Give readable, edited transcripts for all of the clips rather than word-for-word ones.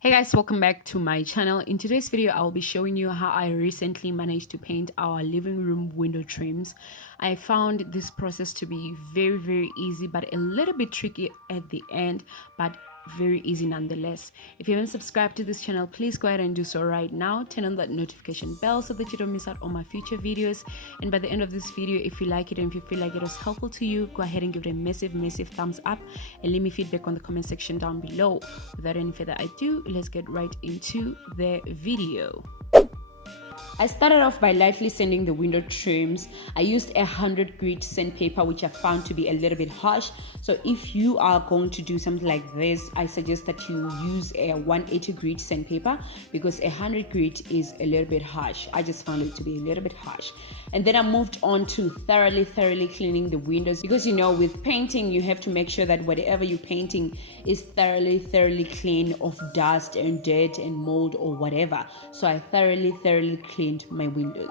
Hey guys, welcome back to my channel. In today's video, I'll be showing you how I recently managed to paint our living room window trims. I found this process to be very easy, but a little bit tricky at the end, but very easy nonetheless. If you haven't subscribed to this channel, please go ahead and do so right now. Turn on that notification bell so that you don't miss out on my future videos. And by the end of this video, if you like it and if you feel like it was helpful to you, go ahead and give it a massive thumbs up and leave me feedback on the comment section down below. Without any further ado, let's get right into the video. I started off by lightly sanding the window trims. I used 100 grit sandpaper, which I found to be a little bit harsh. So if you are going to do something like this, I suggest that you use a 180 grit sandpaper because 100 grit is a little bit harsh. I just found it to be a little bit harsh. And then I moved on to thoroughly cleaning the windows because, you know, with painting, you have to make sure that whatever you're painting is thoroughly clean of dust and dirt and mold or whatever. So I thoroughly cleaned my windows.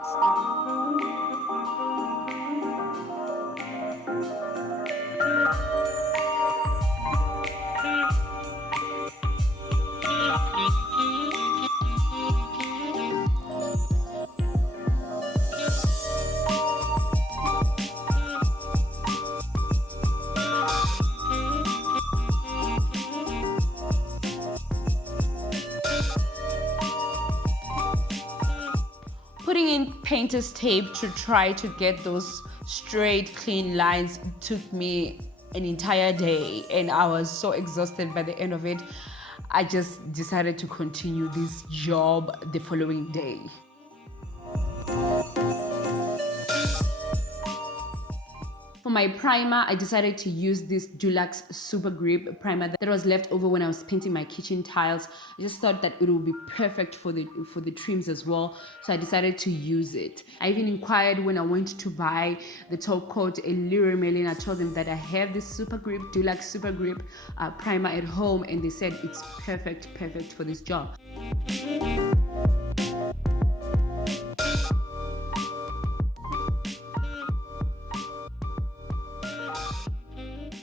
Putting in painter's tape to try to get those straight, clean lines took me an entire day, and I was so exhausted by the end of it. I just decided to continue this job the following day. For my primer, I decided to use this Dulux Super Grip primer that was left over when I was painting my kitchen tiles. I just thought that it would be perfect for the trims as well, so I decided to use it. I even inquired when I went to buy the top coat in Leroy Merlin. I told them that I have this Super Grip, Dulux Super Grip primer at home, and they said it's perfect for this job.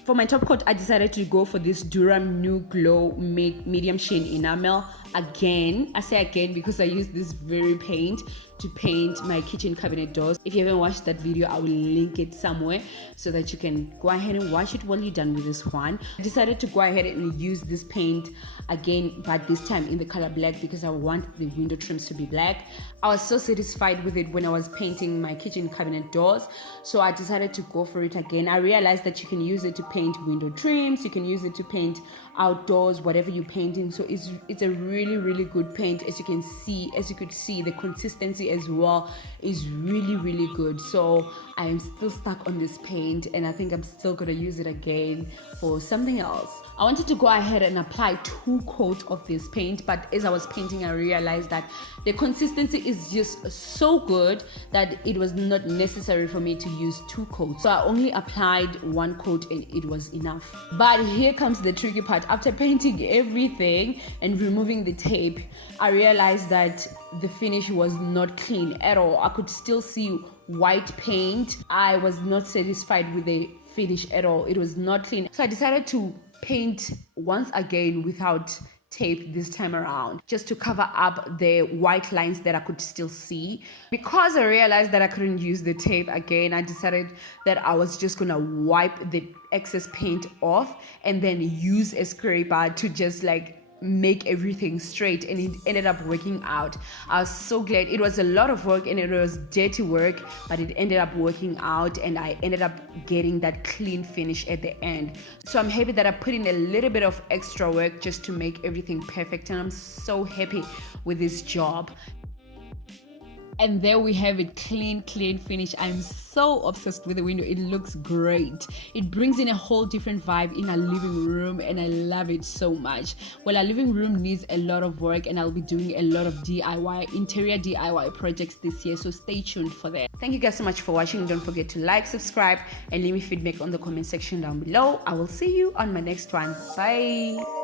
For my top coat, I decided to go for this Durham New Glow medium sheen enamel. Again, I say again because I use this very paint to paint my kitchen cabinet doors. If you haven't watched that video, I will link it somewhere so that you can go ahead and watch it while you're done with this one. I decided to go ahead and use this paint again, but this time in the color black because I want the window trims to be black. I was so satisfied with it when I was painting my kitchen cabinet doors, so I decided to go for it again. I realized that you can use it to paint window trims, you can use it to paint outdoors, whatever you're painting. So it's a really good paint. As you could see, the consistency as well is really good. So I am still stuck on this paint, and I think I'm still gonna use it again for something else. I wanted to go ahead and apply 2 coats of this paint, but as I was painting, I realized that the consistency is just so good that it was not necessary for me to use 2 coats. So I only applied 1 coat and it was enough. But here comes the tricky part. After painting everything and removing the tape, I realized that the finish was not clean at all. I could still see white paint. I was not satisfied with the finish at all. It was not clean. So I decided to paint once again without tape this time around, just to cover up the white lines that I could still see. Because I realized that I couldn't use the tape again, I decided that I was just gonna wipe the excess paint off and then use a scraper to just like make everything straight, and it ended up working out. I was so glad. It was a lot of work and it was dirty work, but it ended up working out and I ended up getting that clean finish at the end. So I'm happy that I put in a little bit of extra work just to make everything perfect, and I'm so happy with this job. And there we have it, clean finish. I'm so obsessed with the window. It looks great. It brings in a whole different vibe in our living room, and I love it so much. Well, our living room needs a lot of work, and I'll be doing a lot of interior DIY projects this year, so stay tuned for that. Thank you guys so much for watching. Don't forget to like, subscribe, and leave me feedback on the comment section down below. I will see you on my next one. Bye.